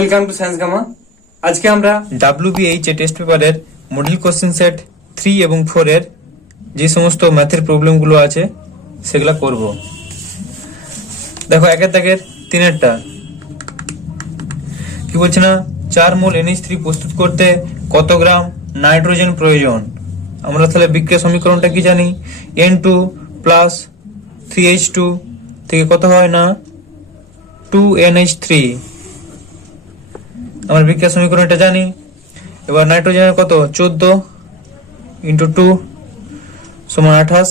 Welcome to science gamma. আজকে আমরা WBH test পেপারের মডেল কোশ্চেন সেট 3 এবং 4 এর যে সমস্ত ম্যাথের প্রবলেমগুলো আছে সেগুলো করব। দেখো একের দাগের 3এরটা কি বলছে না, 4 মোল NH3 প্রস্তুত করতে কত গ্রাম নাইট্রোজেন প্রয়োজন। আমরা তাহলে বিক্রিয়া সমীকরণটা কি জানি, N2 প্লাস 3H2 থেকে কত হয় না 2NH3। আমরা বিক্রিয়া সমীকরণটা জানি। এবার নাইট্রোজেনের কত 14 ইন্টু 2 সমান 28।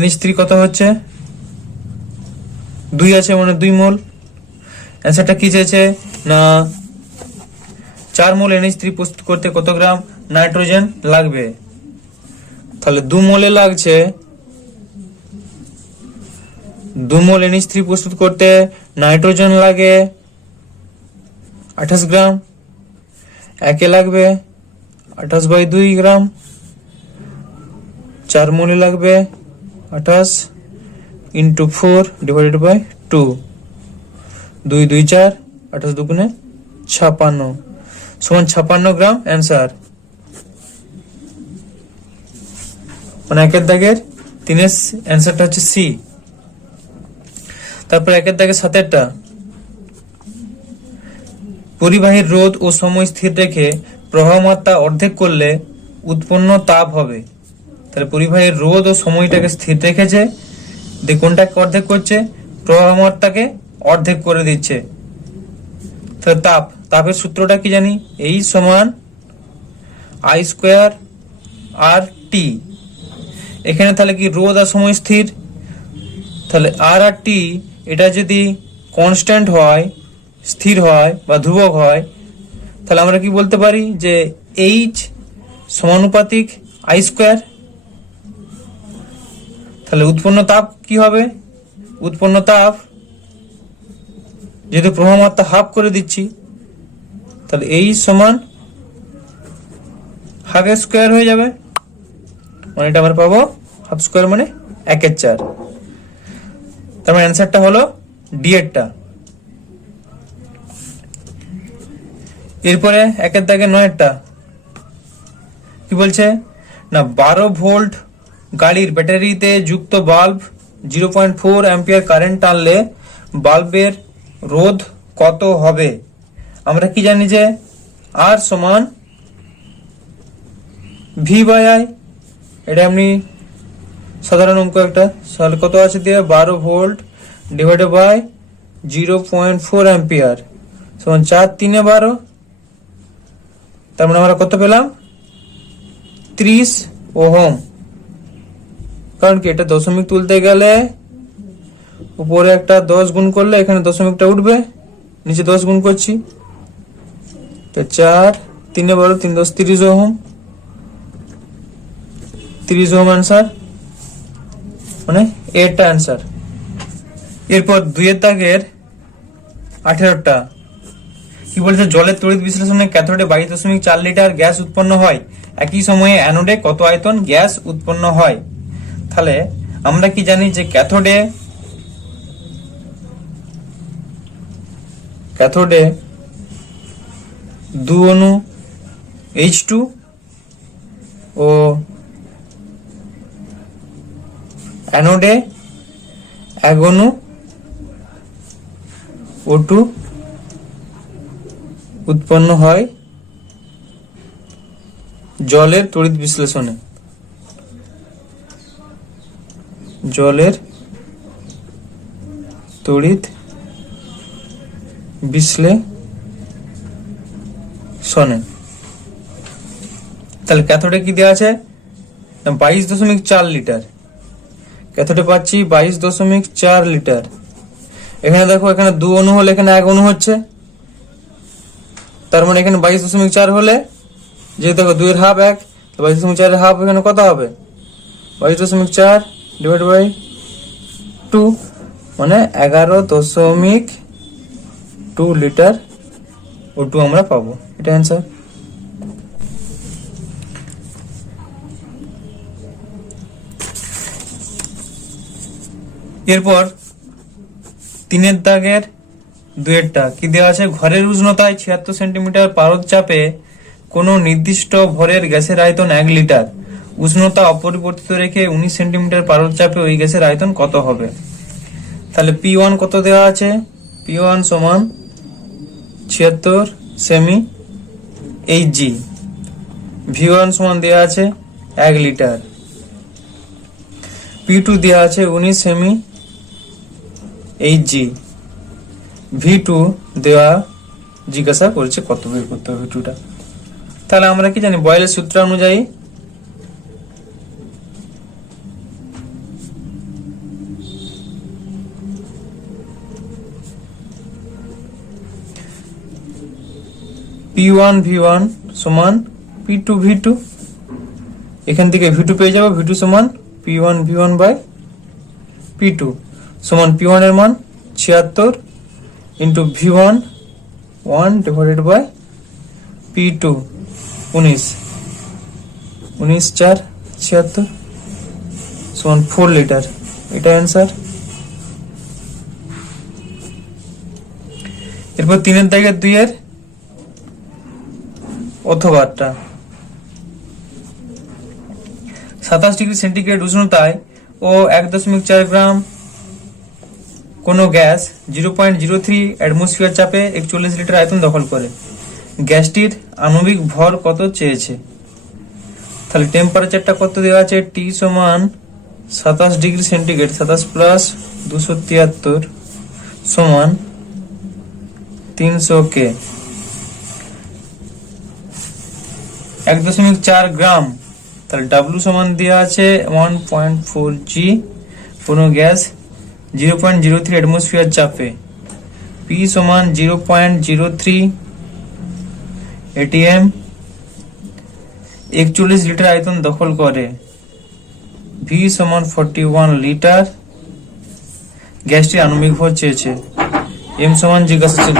NH3 কত হচ্ছে 2 আছে মানে 2 মোল। অ্যান্সারটা কি চেয়েছে না 4 মোল NH3 প্রস্তুত করতে কত গ্রাম নাইট্রোজেন লাগবে। তাহলে 2 মোলে লাগছে, 2 মোল NH3 প্রস্তুত করতে নাইট্রোজেন লাগে 28 গ্রাম। একে লাগবে 28/2 গ্রাম, 4 মোলে লাগবে 28 ইন্টু 4 ডিভাইডেড বাই 2, 2 2 4, 28 দুগুণে 56 সমান 56 গ্রাম অ্যান্সার। মানে একের দাগের 3 অ্যান্সারটা হচ্ছে সি। তারপর একের দাগে 7এরটা, পরিবাহীর রোধ ও সময় স্থির রেখে প্রবাহমাত্রা অর্ধেক করলে উৎপন্ন তাপ হবে। তাহলে পরিবাহীর রোধ ও সময়টাকে স্থির রেখেছে, কোনটাকে অর্ধেক করছে, প্রবাহমাত্রাকে অর্ধেক করে দিচ্ছে। তাহলে তাপের সূত্রটা কি জানি, এই সমান I²RT। এখানে তাহলে কি রোধ আর সময় স্থির, তাহলে আর আর টি এটা যদি কনস্ট্যান্ট হয়, স্থির হয় বা ধ্রুবক হয়, তাহলে আমরা কি বলতে পারি যে H সমানুপাতিক I²। তাহলে উৎপন্ন তাপ কি হবে, উৎপন্ন তাপ যেহেতু প্রবাহমাত্রা হাফ করে দিচ্ছি, তাহলে H সমান হাফের স্কোয়ার হয়ে যাবে। মানে এটা আমরা পাবো হাফ স্কোয়ার মানে 1/4। তার মানে অ্যান্সারটা হলো ডি এরটা। এরপরে একের দাগে 9এরটা কি বলছে না, 12 ভোল্ট গাড়ির ব্যাটারিতে যুক্ত বাল্ব 0.4 অ্যাম্পিয়ার কারেন্ট টানলে বাল্বের রোধ কত হবে। আমরা কি জানি যে আর সমান V/I, এটা এমনি সাধারণ অঙ্ক একটা। তাহলে কত আছে দিয়ে 12 ভোল্ট ডিভাইডেড বাই 0.4 অ্যাম্পিয়ার সমান 4 3 12। তার মানে আমরা কত পেলাম 30 ওহম। কারণ কি এটা দশমিক তুলতে গেলে উপরে একটা 10 গুণ করলে এখানে দশমিকটা উঠবে, নিচে 10 গুণ করছি। তো 4 3 12 3 10 30 ওহম, 30 ওহম অ্যান্সার, মানে এরটা অ্যান্সার। এরপর 2এর দাগের 18টা কি বলছে, জলের তড়িৎ বিশ্লেষণে ক্যাথোডে 22.4 লিটার গ্যাস উৎপন্ন হয়, একই সময়ে অ্যানোডে কত আয়তন গ্যাস উৎপন্ন হয়। তাহলে আমরা কি জানি যে ক্যাথোডে 2 অণু H2 ও অ্যানোডে 1 অণু O2 উৎপন্ন হয় জলের তড়িৎ বিশ্লেষণে। জলের তড়িৎ বিশ্লেষণে। তাহলে ক্যাথোডে কি দেওয়া আছে 22.4 লিটার, ক্যাথোডে পাচ্ছি 22.4 লিটার। এখানে দেখো এখানে 2 অণু হলে এখানে 1 অণু হচ্ছে, তার মানে এখানে 22.4 হলে যেহেতু দেখো 2 এর হাফ 1, 22.4 এর হাফ এখানে কত হবে 22.4 ডিভাইড বাই 2 মানে 11.2 লিটার O2 আমরা পাবো। এটা অ্যান্সার। এরপর 3 দাগের 2 কি দেওয়া আছে, ঘরের উষ্ণতায় 76 সেন্টিমিটার পারদ চাপে কোনো নির্দিষ্ট ভরের গ্যাসের আয়তন 1 লিটার, উষ্ণতা অপরিবর্তিত রেখে 19 সেন্টিমিটার পারদ চাপে ওই গ্যাসের আয়তন কত হবে? তাহলে P1 কত দেওয়া আছে, P1 সমান 76 সেমি Hg, V1 সমান দেওয়া আছে 1 লিটার, P2 দেওয়া আছে 19 সেমি Hg, V2 দেওয়া জিজ্ঞাসা করছে কত বের করতে হবে V2টা। তাহলে আমরা কি জানি, বয়েলের সূত্র অনুযায়ী P1 V1 সমান P2 V2, এখান থেকে V2 পেয়ে যাবো, V2 সমান P1 V1 বাই P2 সমান P1 এর মান 76 into V1 1 divided by P2 19 4 76 সমান 4 লিটার, এটা অ্যান্সার। এরপর 3 দাগের 2 অথবাটা 27 ডিগ্রি সেন্টিগ্রেড উষ্ণতায় ও 1.4 গ্রাম কোন গ্যাস 0.03 অ্যাটমসফিয়ার চাপে 41 লিটার আয়তন দখল করে, গ্যাসটির আণবিক ভর কত চেয়েছে? তাহলে টেম্পারেচারটা কত দেওয়া আছে, T সমান 27 ডিগ্রি সেন্টিগ্রেড, 27 প্লাস 273 সমান 300 K, 1.4 গ্রাম, তাহলে W সমান দেওয়া আছে 1.4 G, কোনো গ্যাস 0.03 অ্যাটমসফিয়ার চাপে, P সমান 0.03 ATM, 41 লিটার আয়তন দখল করে, V সমান 41 লিটার, গ্যাসটির আণবিক ভর চেয়েছে, M সমান জিজ্ঞাসা ছিল।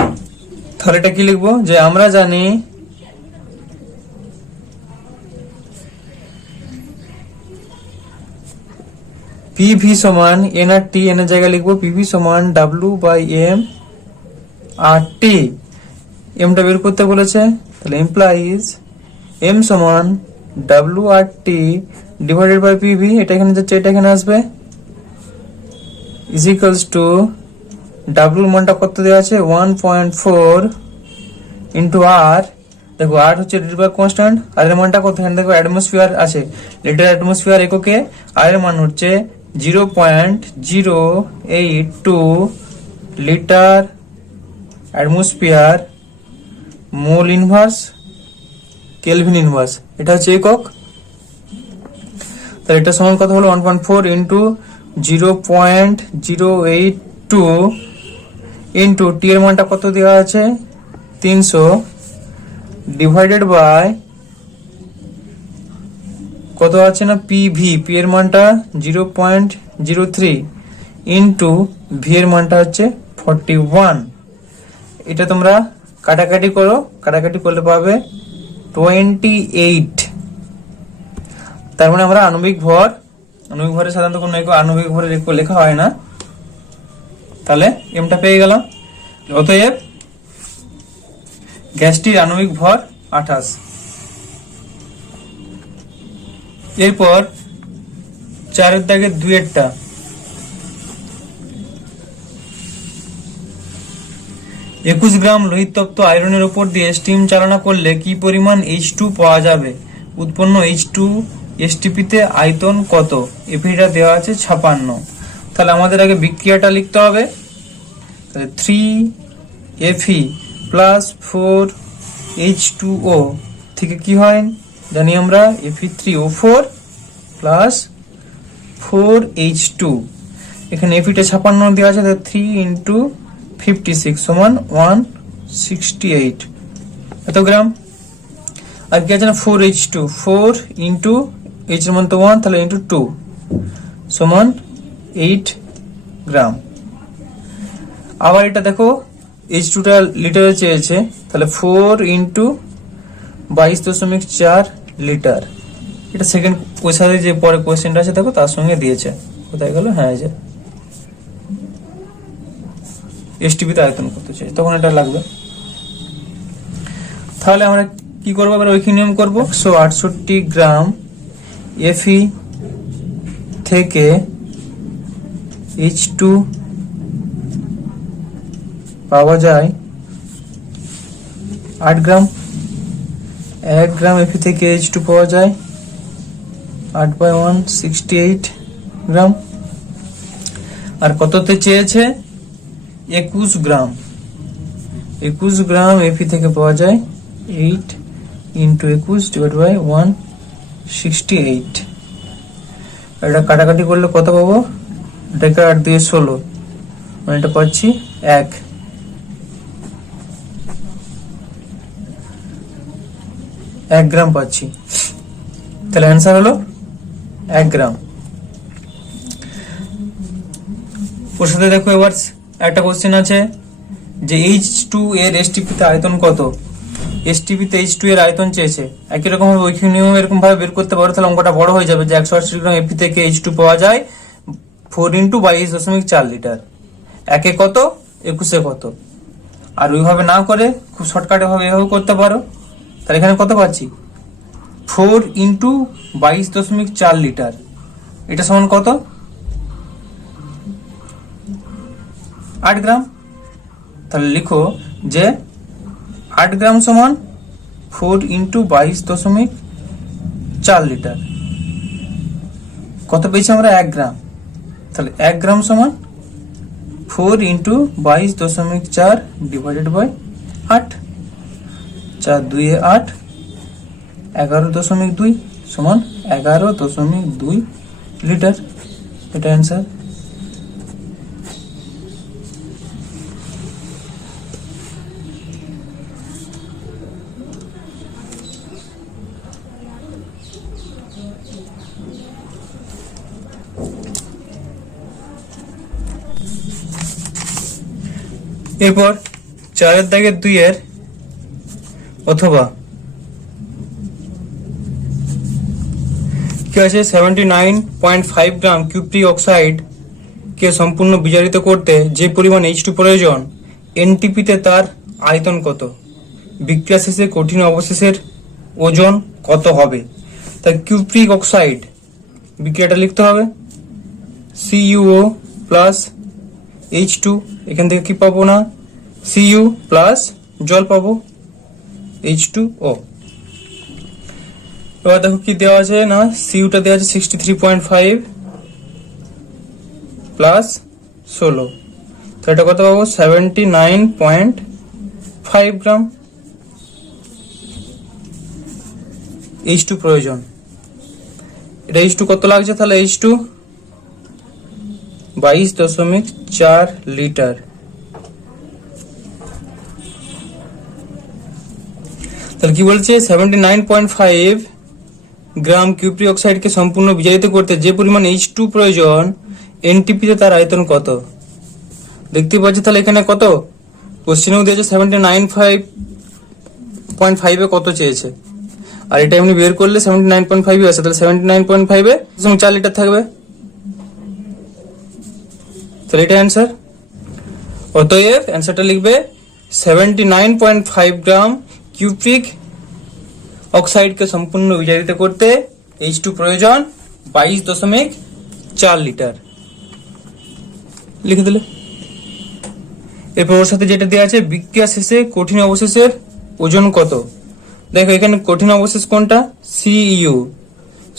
তাহলে এটা কি লিখবো, যে আমরা জানি PV সমান N আর T, N এর জায়গায় লিখবো PV সমান W by M R T, M টা বের করতে বলেছে, তাহলে ইমপ্লাইজ M সমান W R T divided by PV, এটা এখানে যাচ্ছে, এটা এখানে আসবে, ইজ ইকুয়ালস টু W মানটা কত দেওয়া আছে 1.4 ইন্টু R, দেখো R হচ্ছে লিটার কনস্ট্যান্ট, আর এর মানটা কত, এখানে দেখো অ্যাটমসফিয়ার আছে, লিটার অ্যাটমসফিয়ার এককে, আর এর মান হচ্ছে 0.082 litre atmosphere mole inverse kelvin inverse, এটা হচ্ছে একক। তাহলে এটা সমান কত হলো 1.4 ইন্টু 0.082 ইন্টু টি এর মানটা কত দেওয়া আছে 300 ডিভাইডেড বাই কত আছে না পিভি, পি এর মানটা 0.03 ইন্টু ভি এর মানটা হচ্ছে 41। এটা তোমরা কাটাকাটি করো, কাটাকাটি করলে পাবে 28। তার মানে আমরা আণবিক ভরে সাধারণত কোনো আণবিক ভরের একক লেখা হয় না, তাহলে এমটা পেয়ে গেলাম। অতএব গ্যাসটির আণবিক ভর 28। এরপর 4 দাগের 2 21 গ্রাম লোহিত তপ্ত আয়রনের উপর দিয়ে স্টিম চালনা করলে কি পরিমাণ H2 পাওয়া যাবে? উৎপন্ন H2 STP তে আয়তন কত? এফিটা দেওয়া আছে 56। তাহলে আমাদের আগে বিক্রিয়াটা লিখতে হবে। তাহলে 3Fe প্লাস 4H2O থেকে কি হয় জানি আমরা, Fe3O4 প্লাস 4H2। এখানে এফিটা 56 দেওয়া আছে, 3 ইন্টু 56 সমান 168 এত গ্রাম। আর কি আছে না 4H2, 4 ইন্টু H এর মান তো 1, তাহলে ইন্টু 2 সমান 8 গ্রাম। আবার এটা দেখো H2 টা লিটারে চেয়েছে, তাহলে 4 ইন্টু 22.4 লিটার। এটা সেকেন্ড ওই সাথে যে পরে কোশ্চেনটা আছে দেখো তার সঙ্গে দিয়েছে, কোথায় গেল, হ্যাঁ এই যে এসটিপিতে আয়তন কত চেয়েছে, তখন এটা লাগবে। তাহলে আমরা কি করবো, এবার ঐকিক নিয়ম করবো। 168 গ্রাম এফি থেকে H2 পাওয়া যায় 8 গ্রাম। 1 গ্রাম এফি থেকে H2 পাওয়া যায় 8/1 68 গ্রাম। আর কততে চেয়েছে, 21 গ্রাম। 21 গ্রাম এফি থেকে পাওয়া যায় 8 ইন্টু 21 ডিভাইড বাই 168। এটা কাটাকাটি করলে কত পাবো, এটাকে 8 দিয়ে 16, মানে এটা পাচ্ছি 1 গ্রাম পাচ্ছি। তাহলে অ্যান্সার হলো 1 গ্রাম। ওর সাথে দেখো এবার একটা কোশ্চেন আছে যে H2 এর এসটিপিতে আয়তন কত। এসটিপিতে H2 এর আয়তন চেয়েছে, একই রকম ভাবে ঐকিক নিয়ম এরকম ভাবে বের করতে পারো, তাহলে অঙ্কটা বড় হয়ে যাবে। যে 180 গ্রাম এপি থেকে H2 পাওয়া যায় 4 ইন্টু 22.4 লিটার। একে কত, 21 কত। আর ওইভাবে না করে খুব শর্টকাটে ভাবে এভাবে করতে পারো। তাহলে এখানে কত পাচ্ছি, 4 ইন্টু 22.4 লিটার, এটা সমান কত, 8 গ্রাম। তাহলে লিখো যে 8 গ্রাম সমান 4 ইন্টু 22.4 লিটার। কত পেয়েছি আমরা, 1 গ্রাম। তাহলে 1 গ্রাম সমান 4 ইন্টু 22.4 ডিভাইডেড বাই 8, 4 2 8, 11.2 সমান 11.2 লিটার। এটা অ্যান্সার। এরপর 4 দাগের 2 এর অথবা কি আছে, 79.5 গ্রাম কিউপ্রিক অক্সাইড কে সম্পূর্ণ বিজারিত করতে যে পরিমাণ H2 প্রয়োজন, এনটিপিতে তার আয়তন কত, বিক্রিয়া শেষে কঠিন অবশেষের ওজন কত হবে। তাই কিউপ্রিক অক্সাইড বিক্রিয়াটা লিখতে হবে, CuO প্লাস H2, এখান থেকে কি পাবো না, Cu প্লাস জল পাবো H2O। এবার দেখো কি দেওয়া আছে না, Cu-টা দেওয়া আছে 63.5 প্লাস 16, তো এটা কত পাবো, 79.5 গ্রাম। H2 প্রয়োজন, এটা H2 কত লাগছে, তাহলে H2 22.4 লিটার। তাহলে কি বলছে, 79.5 গ্রাম কিউপ্রিক অক্সাইডকে সম্পূর্ণ বিজারিত করতে যে পরিমাণ H2 প্রয়োজন, এনটিপিতে তার আয়তন কত। দেখতে পাচ্ছি তাহলে এখানে কত কোশ্চেনেও দিয়েছে, 79.5 এ কত চেয়েছে, আর এটা এমনি বের করলে 79.5 আছে। তাহলে 79.5 এ 4 লিটার থাকবে, তাহলে এটা অ্যান্সার। অতএব অ্যান্সারটা লিখবে 79.5 গ্রাম কিউপ্রিক অক্সাইডকে সম্পূর্ণ বিজারিত করতে H2 প্রয়োজন 22.4 লিটার। লিখে দিলে। এরপর ওর সাথে যেটা দেওয়া আছে, বিক্রিয়া শেষে কঠিন অবশেষের ওজন কত। দেখো এখানে কঠিন অবশেষ কোনটা, Cu।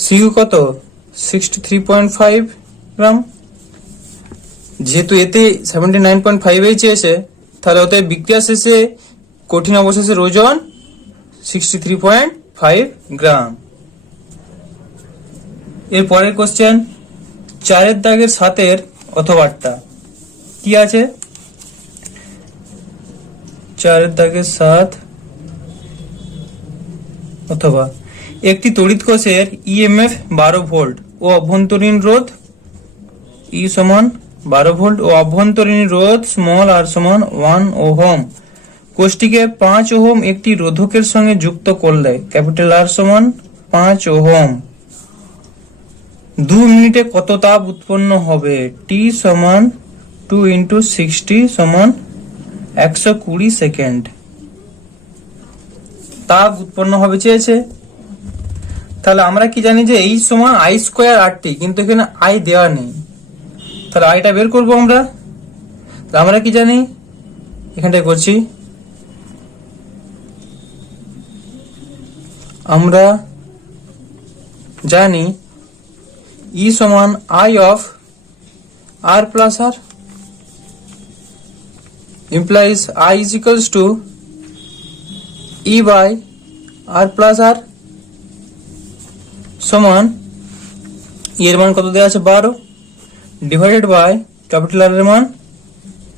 Cu কত, 63.5 গ্রাম। যেহেতু এতে 79.5 এই চেয়েছে, তাহলে অতএব বিক্রিয়া শেষে কঠিন অবশেষের ওজন 63.5 গ্রাম। এর পরের কোশ্চেন, 4 দাগের 7 অথবাটা কি আছে, 4 দাগের 7 অথবা একটি তড়িৎ কোষের ইএমএফ 12 ভোল্ট ও অভ্যন্তরীণ রোধ ই সমান 12 ভোল্ট ও অভ্যন্তরীণ রোধ স্মল আর সমান 1 ওহম। কোষটিকে 5 ওহম একটি রোধকের সঙ্গে যুক্ত করলে ক্যাপিটাল আর সমান 5 ওহম 2 মিনিটে কত তাপ উৎপন্ন হবে, টি সমান 2 × 60 সমান 120 সেকেন্ড তাপ উৎপন্ন হবে চেয়েছে। তাহলে আমরা কি জানি যে এই সমান আই স্কোয়ার আর টি, কিন্তু এখানে আই দেওয়া নেই, তাহলে আইটা বের করবো আমরা। আমরা কি জানি, এখানটায় করছি, আমরা জানি ই সমান I of R plus R, implies I is equals to E by R plus R সমান এর মান কত দেওয়া আছে 12 ডিভাইডেড বাই ক্যাপিটাল আর এর মান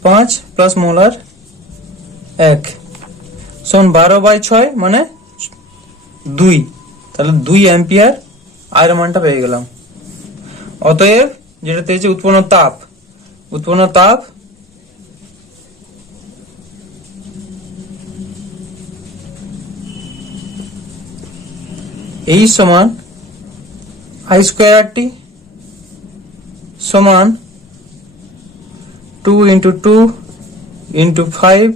5 প্লাস স্মল আর 1 সমান 12 বাই 6 মানে 2, তাহলে 2 অ্যাম্পিয়ার আর এর মানটা পেয়ে গেলাম। অতএব যেটা পেয়েছে উৎপন্ন তাপ এই সমান আই স্কোয়ার আর টি সমান 2 into 2 into 5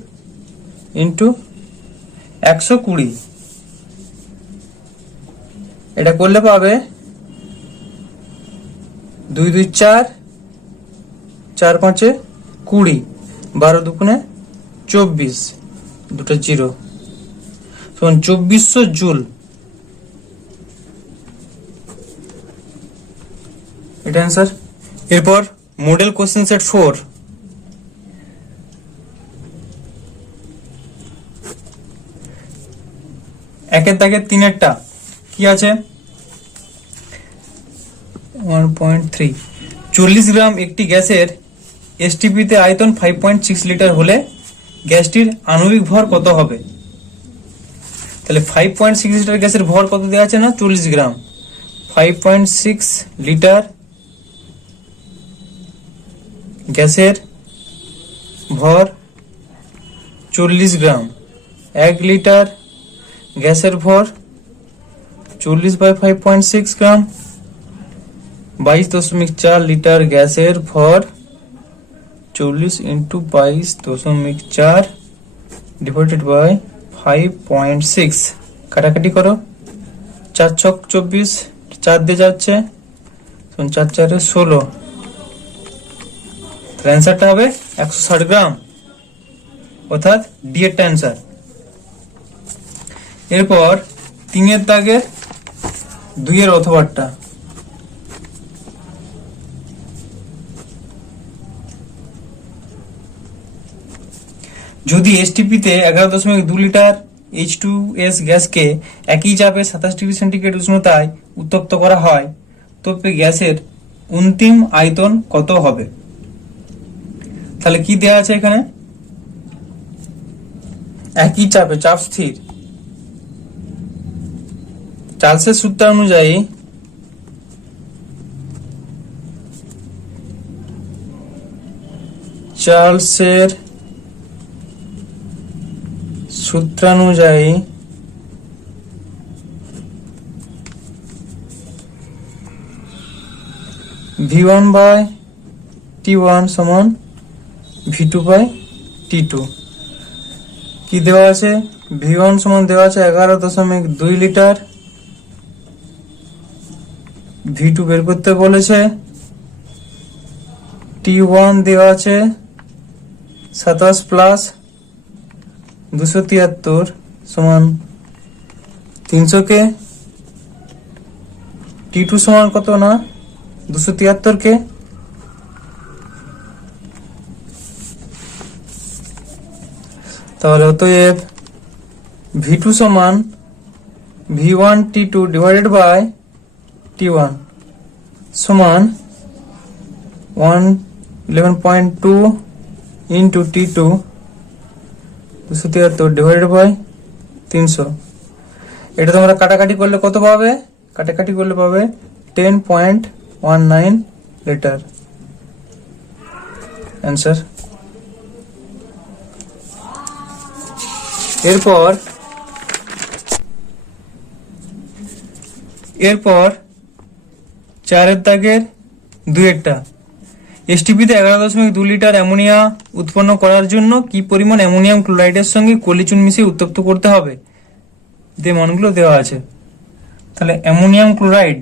into 120। এটা করলে পাবে 2 2 4 4 5 20 12 দুগুণে 24 দুটো জিরো সমান 2400 জুল। এটা অ্যান্সার। এরপর মডেল কোশ্চেন সেট 4, একের দাগের 3-এরটা কি আছে 1.3 40 গ্রাম একটি গ্যাসের এসটিপিতে আয়তন 5.6 লিটার হলে গ্যাসটির আণবিক ভর কত হবে? তাহলে 5.6 লিটার গ্যাসের ভর কত দেওয়া আছে না 40 গ্রাম, 5.6 লিটার গ্যাসের ভর 40 গ্রাম, 1 লিটার গ্যাসের ভর 40 বাই 5.6 গ্রাম, 22.4 লিটার গ্যাসের ভর 40 ইন্টু 22.4 ডিভাইডেড বাই 5.6, কাটাকাটি করো, 4 ছক 24, 4 দিয়ে যাচ্ছে, 4 4 16, অ্যান্সারটা হবে 160 গ্রাম, অর্থাৎ ডি এর অ্যান্সার। এরপর 3-এর দাগের 2-এর অথবাটা যদি এসটিপিতে 11.2 লিটার H2S গ্যাসকে একই চাপে 27 ডিগ্রি সেন্টিগ্রেড উষ্ণতায় উত্তপ্ত করা হয় তবে গ্যাসের অন্তিম আয়তন কত হবে? তাহলে কি দেওয়া আছে এখানে, একই চাপে, চাপ স্থির, চার্লসের সূত্র অনুযায়ী V1 by T1 সমান V2 by T2। কি দেওয়া আছে, V1 সমান দেওয়া আছে 11.2 লিটার, V2 বের করতে বলেছে, T1 দেওয়া আছে 27 প্লাস 273 সমান 300 কে, T2 সমান কত না 273 কে, তাহলে অতএব V2 সমান V1 T2 divided by T1 সমান 111.2 ইন্টু T2 273 ডিভাইডেড বাই 300। এটা তোমরা কাটাকাটি করলে কত পাবে, কাটাকাটি করলে পাবে 10.19 লিটার, অ্যান্সার। এরপর 4-এর দাগের 2-এরটা এসটিপিতে 11.2 লিটার অ্যামোনিয়া উৎপন্ন করার জন্য কি পরিমাণ অ্যামোনিয়াম ক্লোরাইডের সঙ্গে কলিচুন মিশিয়ে উত্তপ্ত করতে হবে, যে মানগুলো দেওয়া আছে। তাহলে ammonium chloride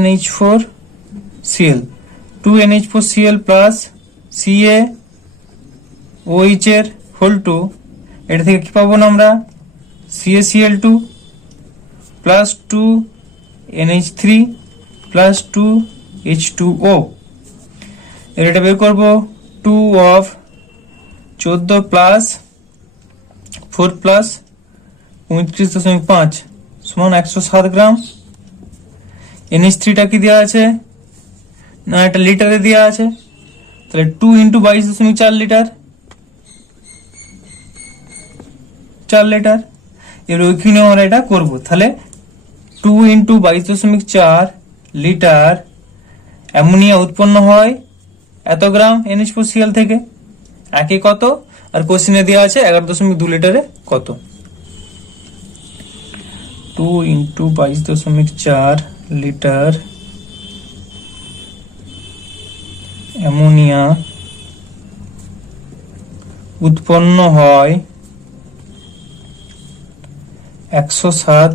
NH4Cl 2NH4Cl plus CaOH এর হোল 2, এটা থেকে কি পাবো না আমরা CaCl2 plus 2NH3 plus 2H2O। এটা বের করবো 2 অফ 14 প্লাস 4 প্লাস 29.5 সমান 107 গ্রাম। NH3টা কি দেওয়া আছে না, এটা লিটারে দেওয়া আছে, তাহলে 2 ইন্টু 22.4 লিটার, 4 লিটার। এর ওইখানে আমরা এটা করবো, তাহলে 2 ইন্টু 22.4 লিটার অ্যামোনিয়া উৎপন্ন হয় এত গ্রাম NH4Cl থেকে, একে কত, আর কোশ্চেনে দেওয়া আছে 11.2 লিটারে কত। 2 ইন্টু 22.4 লিটার অ্যামোনিয়া উৎপন্ন হয় 107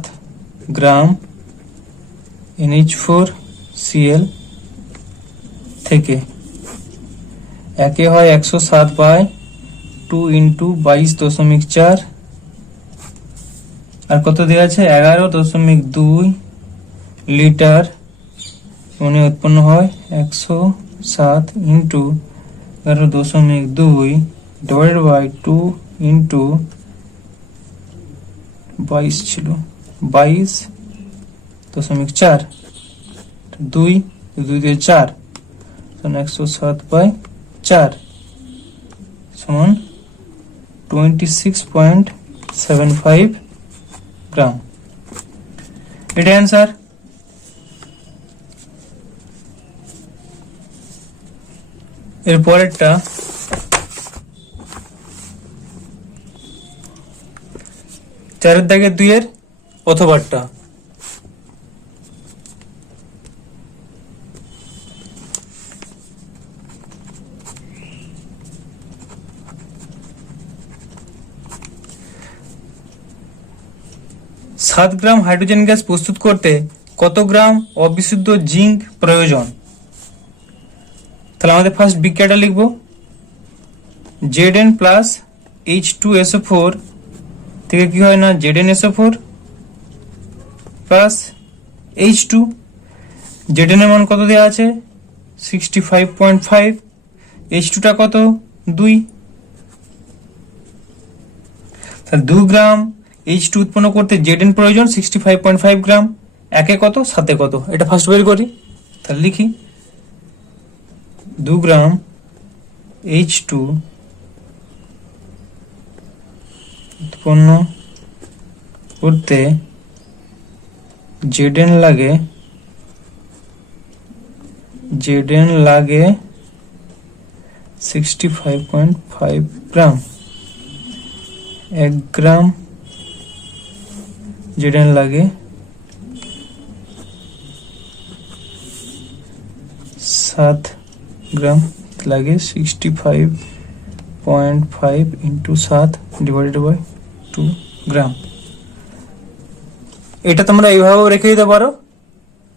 গ্রাম NH4Cl থেকে, একে হয় 107 বাই 2 ইন্টু 22.4, আর কত দেওয়া আছে 11.2 লিটার অ্যামোনিয়া উৎপন্ন হয় 107 ইন্টু 11.2 ডিভাইডেড বাই 2 ইন্টু 22 ছিল 22.4, 2 দিয়ে 4 107 বাই 4 সমান 26.75 গ্রাম। এটা অ্যান্সার। এর পরেরটা চারের দাগে 2 এর অথবাটা। 7 গ্রাম হাইড্রোজেন গ্যাস প্রস্তুত করতে কত গ্রাম অবিশুদ্ধ জিঙ্ক প্রয়োজন? তাহলে আমাদের ফার্স্ট বিক্রিয়াটা লিখবো, Zn প্লাস H2SO4 থেকে কি হয় না ZnSO4 প্লাস H2। Zn এর মান কত দেওয়া আছে 65.5, H2টা কত 2, তাহলে 2 গ্রাম H2 উৎপন্ন করতে Zn প্রয়োজন 65.5 গ্রাম, একে কত 7 কত, এটা ফার্স্ট বের করি। তাহলে লিখি 2 গ্রাম H2 উৎপন্ন করতে Zn লাগে 65.5 গ্রাম, 1 গ্রাম Zn লাগে 7 গ্রাম, লাগে 65.5 ইন্টু 7 ডিভাইডেড বাই 2 গ্রাম। এটা তোমরা এইভাবেও রেখে দিতে পারো,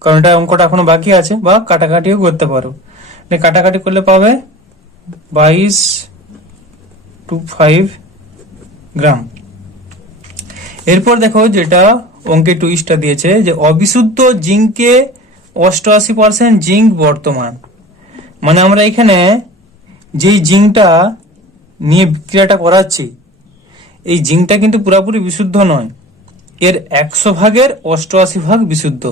কারণ এটা অঙ্কটা এখনো বাকি আছে, বা কাটাকাটিও করতে পারো। কাটাকাটি করলে পাবে 22.5 গ্রাম। এরপর দেখো যেটা অঙ্কে টুইস্টটা দিয়েছে, যে অবিশুদ্ধ জিঙ্কে 88% জিঙ্ক বর্তমান, মানে আমরা এখানে যেই জিঙ্কটা নিয়ে বিক্রিয়াটা করাচ্ছি, এই জিঙ্কটা কিন্তু পুরোপুরি বিশুদ্ধ নয়, এর 100 ভাগের 88 ভাগ বিশুদ্ধ।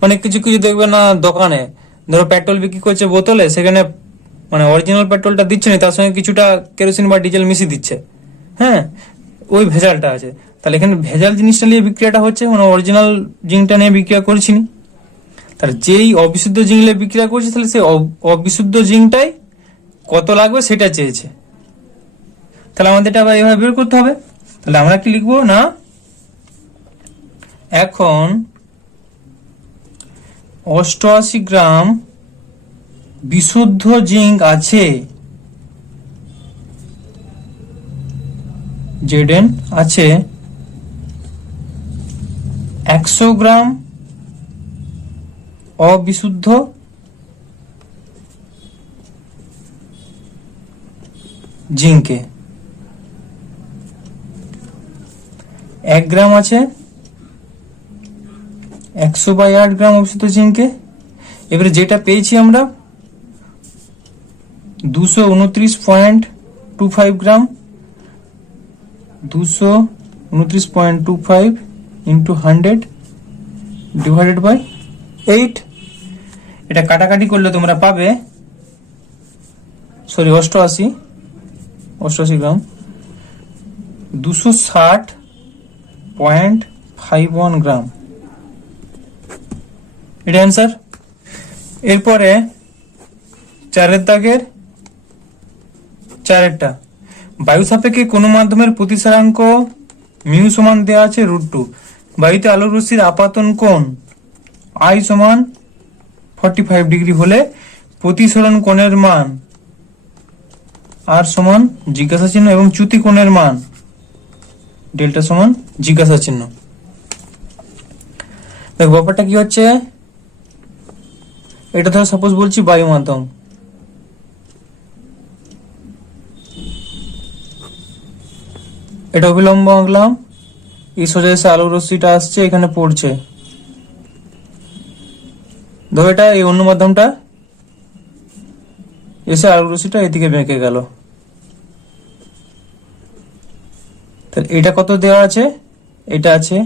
মানে কিছু কিছু দেখবে না দোকানে, ধরো পেট্রোল বিক্রি করছে বোতলে, সেখানে মানে অরিজিনাল পেট্রোলটা দিচ্ছে না, তার সঙ্গে কিছুটা কেরোসিন বা ডিজেল মিশিয়ে দিচ্ছে, হ্যাঁ, ওই ভেজালটা আছে। তাহলে এখানে ভেজাল জিনিসটা নিয়ে বিক্রিয়াটা হচ্ছে, মানে অরিজিনাল জিঙ্কটা নিয়ে বিক্রিয়া করছি না। তাহলে যেই অবিশুদ্ধ জিঙ্ক নিয়ে বিক্রিয়া করছি, তাহলে সেই অবিশুদ্ধ জিঙ্কটাই কত লাগবে সেটা চেয়েছে। তাহলে আমাদের এটা আবার এভাবে বের করতে হবে। তাহলে আমরা কি লিখবো না, এখন 88 গ্রাম বিশুদ্ধ জিঙ্ক আছে Zn আছে 100 গ্রাম অবিশুদ্ধ জিঙ্কে, 1 গ্রাম আছে 100/8 গ্রাম অবিশুদ্ধ জিঙ্কে। এবারে যেটা পেয়েছি আমরা 229.25 গ্রাম, 229.25 ইন্টু 100 ডিভাইডেড বাই 8। এটা কাটাকাটি করলে তোমরা পাবে 88 গ্রাম, 260.51 গ্রাম। এটা অ্যান্সার। এরপরে 4 দাগের 4টা, বায়ু সাপেক্ষে কোন মাধ্যমের প্রতিসরাঙ্ক মিউ সমান দেওয়া আছে √2। বায়ুতে আলোক রশ্মির আপাতন কোণ I সমান 45 ডিগ্রি হলে প্রতিসরণ কোণের মান R সমান জিজ্ঞাসা চিহ্ন এবং চ্যুতি কোণের মান ডেল্টা সমান জিজ্ঞাসা চিহ্ন। দেখো ব্যাপারটা কি হচ্ছে, এটা ধর সাপোজ বলছি বায়ু মাধ্যম, এটা অবিলম্ব আঁকলাম, এই সোজা এসে আলোক রশ্মিটা আসছে এখানে পড়ছে, ধর এটা এই অন্য মাধ্যমটা এসে আলোক রশ্মিটা এদিকে বেঁকে গেল, তাহলে এটা কত দেওয়া আছে, এটা আছে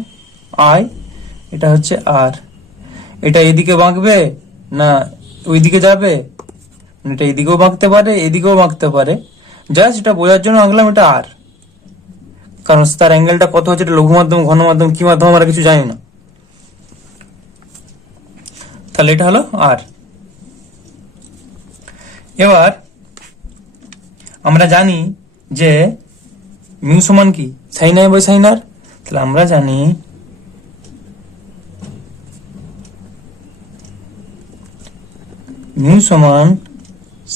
I, এটা হচ্ছে R। এটা এদিকে বাঁকবে না ওইদিকে যাবে, এটা এদিকেও বাঁকতে পারে এদিকেও বাঁকতে পারে, জাস্ট এটা বোঝার জন্য আঁকলাম এটা R, কারণ তার অ্যাঙ্গেলটা কত হচ্ছে, এটা লঘু মাধ্যম ঘন মাধ্যম কি মাধ্যম আমরা কিছু জানি না, তাহলে এটা হলো R। এবার আমরা জানি যে মিউ সমান কি sine I by sine R, তাহলে আমরা জানি মিউ সমান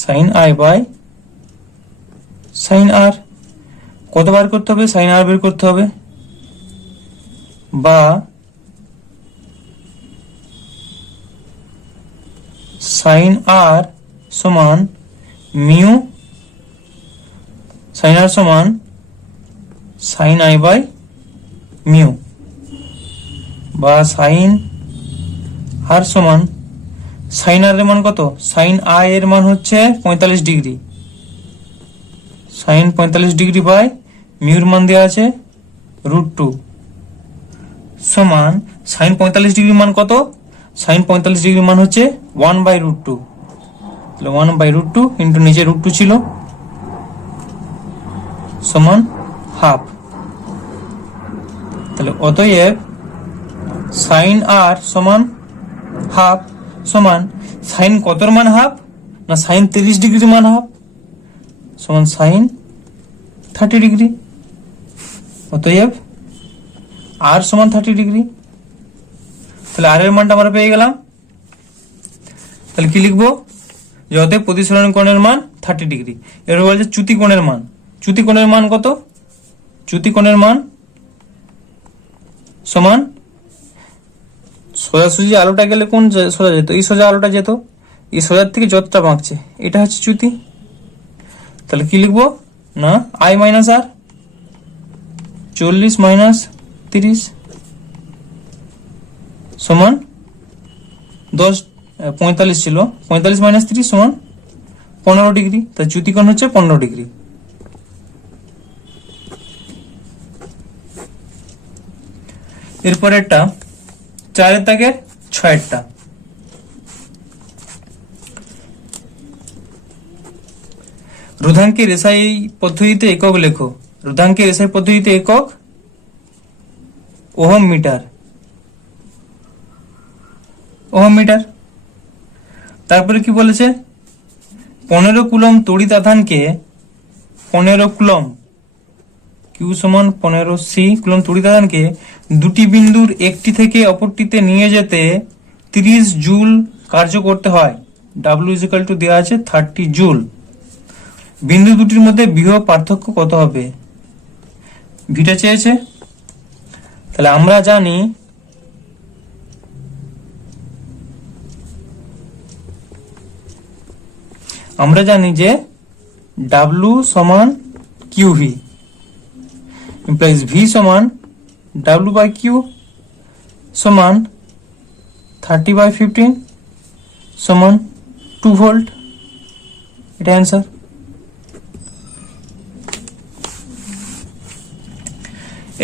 sine I by sine R। কতবার করতে হবে, সাইন R বের করতে হবে, বা সাইন R সমান মিউ, সাইন R সমান সাইন I বাই মিউ, বা সাইন R সমান সাইন R এর মান কত, সাইন I এর মান হচ্ছে 45 ডিগ্রি, সাইন 45 ডিগ্রি বাই মিউর মান দেওয়া আছে √2 সমান সাইন 45 ডিগ্রি মান কত, সাইন 45 ডিগ্রি মান হচ্ছে 1/√2, তাহলে 1/√2 ইন্টু নিচে √2 ছিল সমান হাফ। তাহলে অতএব সাইন R সমান হাফ সমান সাইন কতর মান হাফ না সাইন 30 ডিগ্রির মান হাফ সমান সাইন 30 ডিগ্রি। অতএব R সমান 30 ডিগ্রি। তাহলে R এর মানটা আমরা পেয়ে গেলাম। তাহলে কি লিখবো, যে অতএব প্রতিসরণ কোণের মান 30 ডিগ্রি। এবার বলছে চ্যুতি কোণের মান, চ্যুতি কোণের মান কত, চ্যুতি কোণের মান সমান সোজাসুজি আলোটা গেলে কোন সোজা যেত, এই সোজা আলোটা যেত, এই সোজার থেকে যতটা বাঁকছে এটা হচ্ছে চ্যুতি। তাহলে কি লিখবো না I মাইনাস R, 40 মাইনাস 30 সমান 45 ছিল, 45 মাইনাস 30 সমান 15 ডিগ্রি। তাই চ্যুতি কোণ হচ্ছে 15 ডিগ্রি। এরপর একটা 4 দাগের 6টা, রোধাঙ্কের এসআই পদ্ধতিতে একক লেখো। রোধাঙ্কের এসআই পদ্ধতিতে একক ওহম মিটার, ওহম মিটার। তারপরে কি বলেছে, 15 কুলম তড়িৎ আধানকে 15 কুলম কিউ সমান 15 সি কুলম তড়িৎ আধানকে দুটি বিন্দুর একটি থেকে অপরটিতে নিয়ে যেতে 30 জুল কার্য করতে হয়। ডাব্লু ইজিক্যাল টু দেওয়া আছে 30 জুল। বিন্দু দুটির মধ্যে বিভব পার্থক্য কত হবে? ভিটা চেয়েছে, তাহলে আমরা জানি যে ডাব্লু সমান কিউভি ইমপ্লাইজ ভি সমান ডাব্লু বাই কিউ সমান 30/15 সমান 2 ভোল্ট। এটা অ্যান্সার।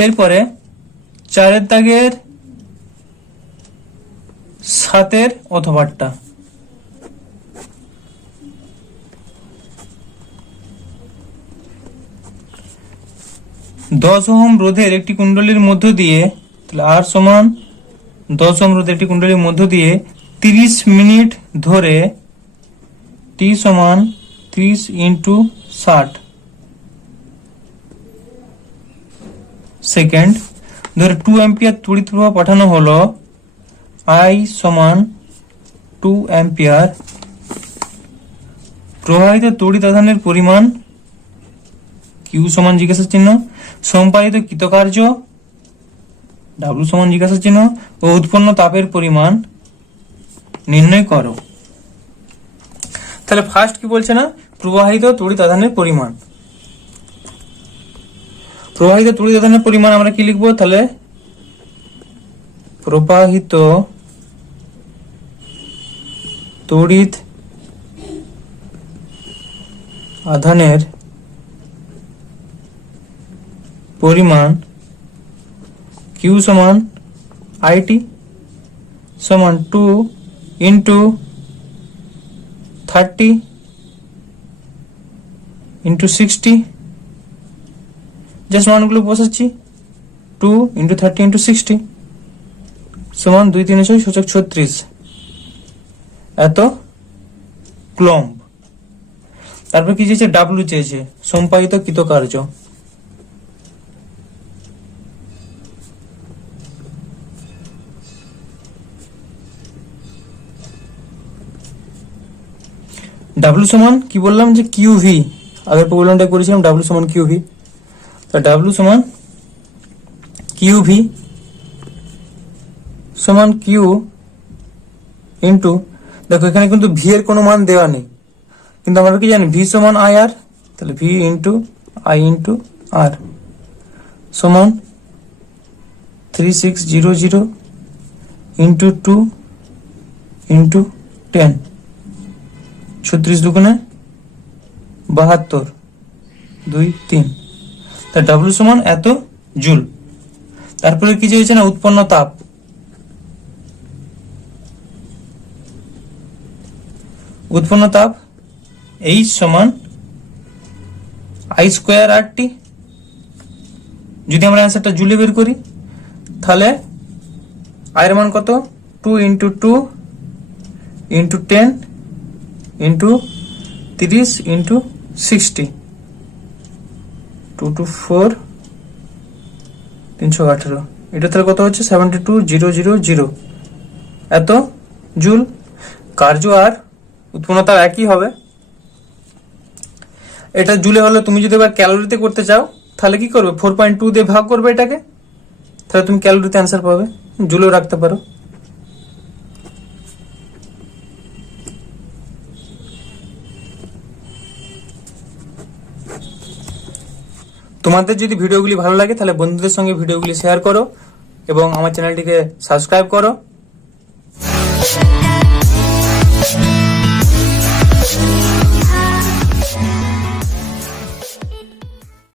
এরপরে 4 দাগের 7 অথবাটা, দশ ওহম রোধের একটি কুণ্ডলীর মধ্য দিয়ে, তাহলে আর সমান 10 ওহম রোধের একটি কুণ্ডলীর মধ্য দিয়ে 30 মিনিট ধরে টি সমান 30 × 60 সেকেন্ড ধরে 2 অ্যাম্পিয়ার তড়িৎ প্রবাহ পাঠানো হলো। আই সমান 2 অ্যাম্পিয়ার। প্রবাহিত তড়িৎ আধানের পরিমাণ কিউ সমান জিজ্ঞাসা চিহ্ন, সম্পাদিত কৃতকার্য ডাব্লু সমান জিজ্ঞাসা চিহ্ন ও উৎপন্ন তাপের পরিমাণ নির্ণয় করো। তাহলে ফার্স্ট কি বলছে না, প্রবাহিত তড়িৎ আধানের পরিমাণ। প্রবাহিত তড়িৎ আধানের পরিমাণ আমরা কি লিখবো? তাহলে প্রবাহিত তড়িৎ আধানের পরিমাণ কিউ সমান আইটি সমান 2 × 30 × 60, জাস্ট মানগুলো বসাচ্ছি। 2 × 30 × 60 সমান 2 3 6 36 এত ক্লম্ব। তারপর কি চেয়েছে? ডাব্লু চেয়েছে, সম্পাদিত কৃতকার্য। ডাব্লু সমান কি বললাম যে কিউভি, আগের প্রবলেমটা করেছিলাম ডাব্লু সমান কিউভি। তা ডাব্লু সমান কিউভি সমান কিউ ইন্টু, দেখো এখানে কিন্তু ভি এর কোনো মান দেওয়া নেই, কিন্তু আমরা কি জানি ভি সমান আই আর, তাহলে ভি ইন্টু আই ইন্টু আর সমান 3600 ইন্টু 2 ইন্টু 10, 36 দুগুণে 72, 2 3, তা ডাব্লু সমান এত জুল। তারপরে কি চেয়েছে না, উৎপন্ন তাপ। উৎপন্ন তাপ এইচ সমান আই স্কোয়ার আর টি। যদি আমরা অ্যান্সারটা জুলে বের করি তাহলে আয়ের মান কত? 2 × 2 × 10 × 30 × 60, 2 2 4 318, এটা তাহলে কত হচ্ছে? 72000 এত জুল। কার্য আর উৎপন্ন তাপ একই হবে। এটা জুলে হলে তুমি যদি এবার ক্যালোরিতে করতে চাও তাহলে কি করবে? 4.2 দিয়ে ভাগ করবে এটাকে, তাহলে তুমি ক্যালোরিতে অ্যান্সার পাবে। জুলেও রাখতে পারো। তোমাদের যদি ভিডিওগুলি ভালো লাগে তাহলে বন্ধুদের সঙ্গে ভিডিওগুলি শেয়ার করো এবং আমার চ্যানেলটিকে সাবস্ক্রাইব করো।